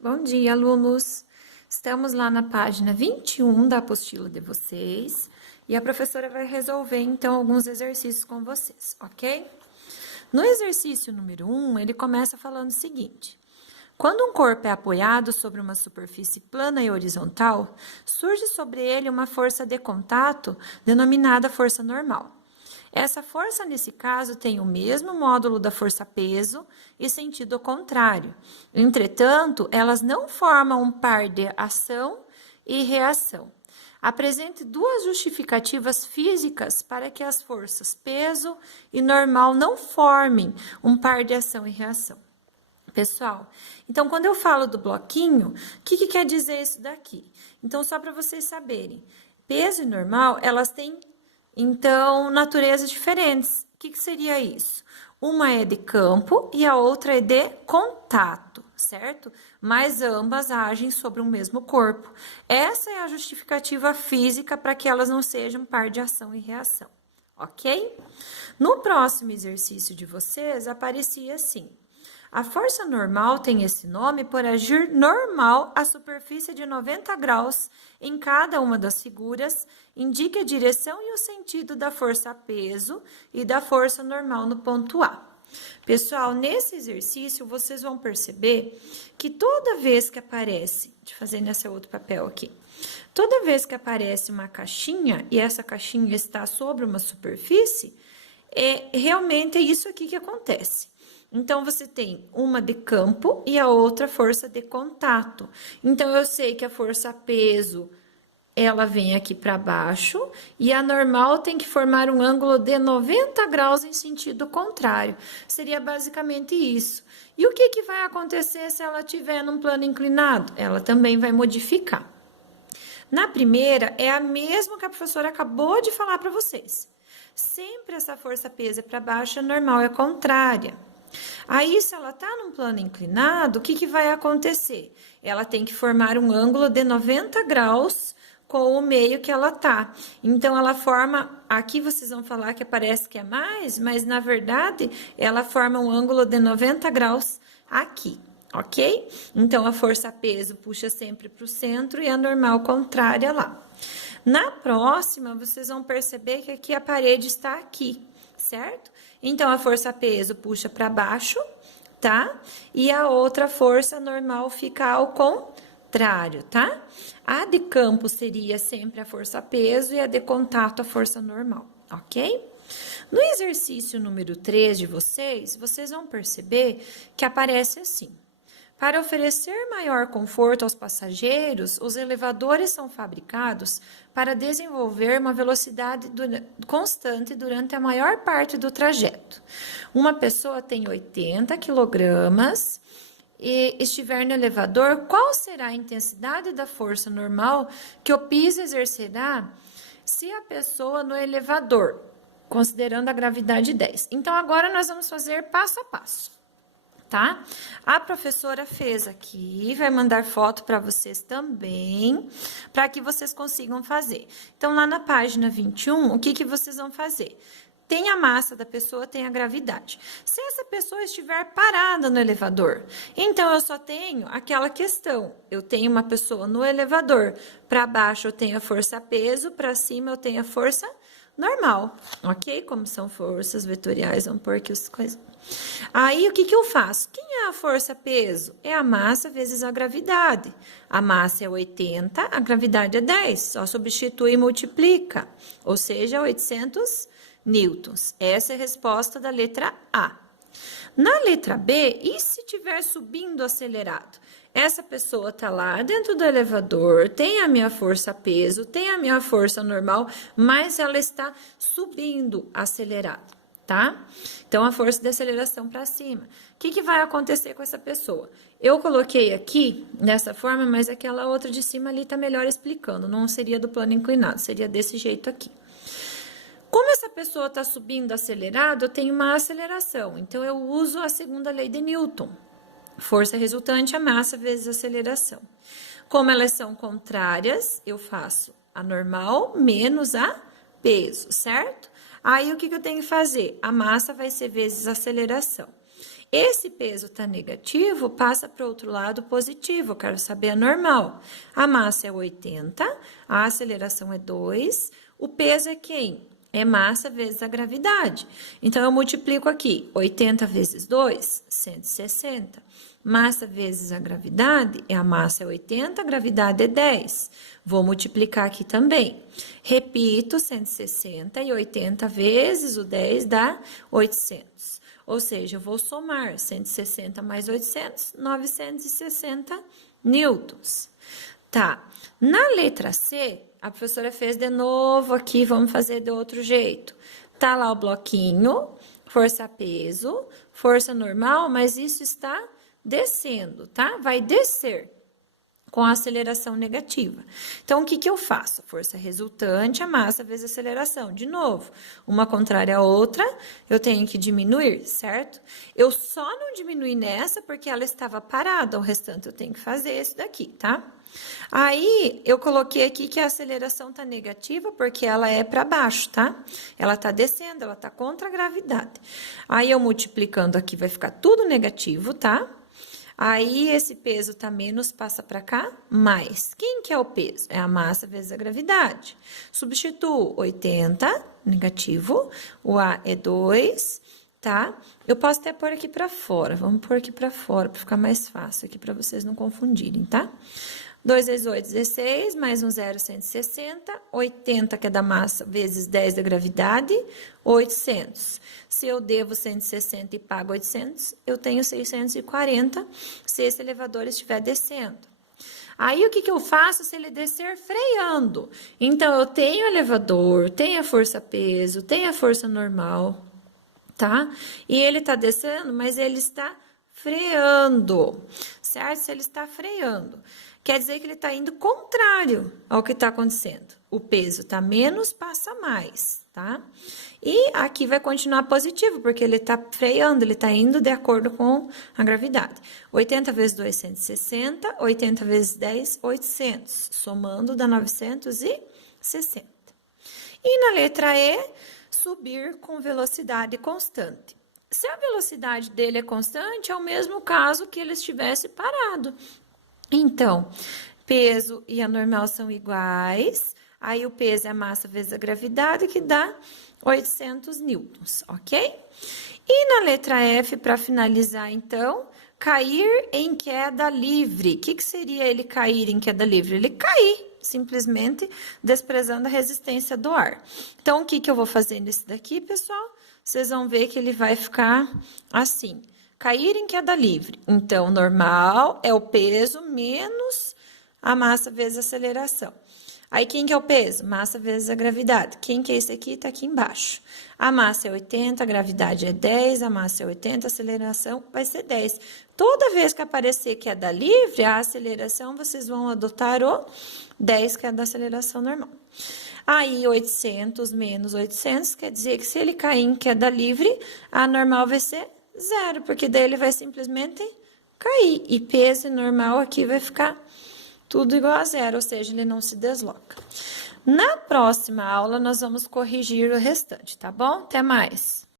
Bom dia, alunos! Estamos lá na página 21 da apostila de vocês e a professora vai resolver, então, alguns exercícios com vocês, ok? No exercício número 1, ele começa falando o seguinte: quando um corpo é apoiado sobre uma superfície plana e horizontal, surge sobre ele uma força de contato denominada força normal. Essa força, nesse caso, tem o mesmo módulo da força-peso e sentido contrário. Entretanto, elas não formam um par de ação e reação. Apresente duas justificativas físicas para que as forças peso e normal não formem um par de ação e reação. Pessoal, então quando eu falo do bloquinho, o que quer dizer isso daqui? Então, só para vocês saberem, peso e normal, elas têm então, naturezas diferentes. O que seria isso? Uma é de campo e a outra é de contato, certo? Mas ambas agem sobre o mesmo corpo. Essa é a justificativa física para que elas não sejam par de ação e reação, ok? No próximo exercício de vocês, aparecia assim: a força normal tem esse nome por agir normal à superfície de 90 graus em cada uma das figuras, indica a direção e o sentido da força-peso e da força normal no ponto A. Pessoal, nesse exercício, vocês vão perceber que toda vez que aparece, deixa eu fazer nesse outro papel aqui, toda vez que aparece uma caixinha e essa caixinha está sobre uma superfície, realmente é isso aqui que acontece. Então, você tem uma de campo e a outra força de contato. Então, eu sei que a força-peso, ela vem aqui para baixo e a normal tem que formar um ângulo de 90 graus em sentido contrário. Seria basicamente isso. E o que vai acontecer se ela estiver num plano inclinado? Ela também vai modificar. Na primeira, é a mesma que a professora acabou de falar para vocês. Sempre essa força-peso é para baixo, a normal é contrária. Aí, se ela está num plano inclinado, o que vai acontecer? Ela tem que formar um ângulo de 90 graus com o meio que ela tá. Então, ela forma, aqui vocês vão falar que parece que é mais, mas na verdade, ela forma um ângulo de 90 graus aqui, ok? Então, a força-peso puxa sempre para o centro e a normal contrária lá. Na próxima, vocês vão perceber que aqui a parede está aqui, certo? Então, a força-peso puxa para baixo, tá? E a outra força normal fica ao contrário, tá? A de campo seria sempre a força-peso e a de contato a força normal, ok? No exercício número 3 de vocês vão perceber que aparece assim: para oferecer maior conforto aos passageiros, os elevadores são fabricados para desenvolver uma velocidade constante durante a maior parte do trajeto. Uma pessoa tem 80 quilogramas e estiver no elevador, qual será a intensidade da força normal que o piso exercerá se a pessoa no elevador, considerando a gravidade 10? Então, agora nós vamos fazer passo a passo. Tá? A professora fez aqui, vai mandar foto para vocês também, para que vocês consigam fazer. Então, lá na página 21, o que vocês vão fazer? Tem a massa da pessoa, tem a gravidade. Se essa pessoa estiver parada no elevador, então eu só tenho aquela questão. Eu tenho uma pessoa no elevador, para baixo eu tenho a força-peso, para cima eu tenho a força normal, ok? Como são forças vetoriais, vamos pôr aqui as coisas. Aí, o que eu faço? Quem é a força-peso? É a massa vezes a gravidade. A massa é 80, a gravidade é 10. Só substitui e multiplica, ou seja, 800 newtons. Essa é a resposta da letra A. Na letra B, e se estiver subindo acelerado? Essa pessoa está lá dentro do elevador, tem a minha força-peso, tem a minha força normal, mas ela está subindo acelerado, tá? Então, a força de aceleração para cima. O que vai acontecer com essa pessoa? Eu coloquei aqui dessa forma, mas aquela outra de cima ali está melhor explicando. Não seria do plano inclinado, seria desse jeito aqui. Como essa pessoa está subindo acelerado, eu tenho uma aceleração. Então, eu uso a segunda lei de Newton. Força resultante, a massa vezes a aceleração. Como elas são contrárias, eu faço a normal menos a peso, certo? Aí, o que eu tenho que fazer? A massa vai ser vezes a aceleração. Esse peso está negativo, passa para o outro lado positivo, eu quero saber a normal. A massa é 80, a aceleração é 2, o peso é quem? É massa vezes a gravidade. Então, eu multiplico aqui, 80 vezes 2, 160. Massa vezes a gravidade, a massa é 80, a gravidade é 10. Vou multiplicar aqui também. Repito, 160 e 80 vezes o 10 dá 800. Ou seja, eu vou somar 160 mais 800, 960 newtons. Tá, na letra C, a professora fez de novo aqui, vamos fazer de outro jeito. Tá lá o bloquinho, força-peso, força normal, mas isso está descendo, tá? Vai descer com a aceleração negativa. Então, o que que eu faço? Força resultante, a massa vezes a aceleração. De novo, uma contrária à outra, eu tenho que diminuir, certo? Eu só não diminui nessa porque ela estava parada, o restante eu tenho que fazer esse daqui, tá? Aí, eu coloquei aqui que a aceleração tá negativa porque ela é para baixo, tá? Ela tá descendo, ela tá contra a gravidade. Aí, eu multiplicando aqui, vai ficar tudo negativo, tá? Aí, esse peso tá menos, passa para cá, mais. Quem que é o peso? É a massa vezes a gravidade. Substituo 80, negativo, o A é 2, tá? Eu posso até pôr aqui para fora, vamos pôr aqui para fora, para ficar mais fácil aqui, para vocês não confundirem, tá? 2 vezes 8, 16, mais um 0, 160, 80 que é da massa, vezes 10 da gravidade, 800. Se eu devo 160 e pago 800, eu tenho 640 se esse elevador estiver descendo. Aí, o que que eu faço se ele descer freando? Então, eu tenho o elevador, tenho a força-peso, tenho a força normal, tá? E ele tá descendo, mas ele está freando, certo? Se ele está freando, quer dizer que ele está indo contrário ao que está acontecendo. O peso está menos, passa mais, tá? E aqui vai continuar positivo, porque ele está freando, ele está indo de acordo com a gravidade. 80 vezes 2, 160, 80 vezes 10, 800. Somando dá 960. E na letra E, subir com velocidade constante. Se a velocidade dele é constante, é o mesmo caso que ele estivesse parado. Então, peso e a normal são iguais, aí o peso é a massa vezes a gravidade, que dá 800 newtons, ok? E na letra F, para finalizar, então, cair em queda livre. O que seria ele cair em queda livre? Ele cair, simplesmente desprezando a resistência do ar. Então, o que eu vou fazer nesse daqui, pessoal? Vocês vão ver que ele vai ficar assim. Cair em queda livre. Então, normal é o peso menos a massa vezes a aceleração. Aí, quem que é o peso? Massa vezes a gravidade. Quem que é esse aqui? Tá aqui embaixo. A massa é 80, a gravidade é 10, a massa é 80, a aceleração vai ser 10. Toda vez que aparecer queda livre, a aceleração, vocês vão adotar o 10, que é da aceleração normal. Aí, 800 menos 800, quer dizer que se ele cair em queda livre, a normal vai ser 0, porque daí ele vai simplesmente cair. E peso normal aqui vai ficar tudo igual a 0, ou seja, ele não se desloca. Na próxima aula, nós vamos corrigir o restante, tá bom? Até mais!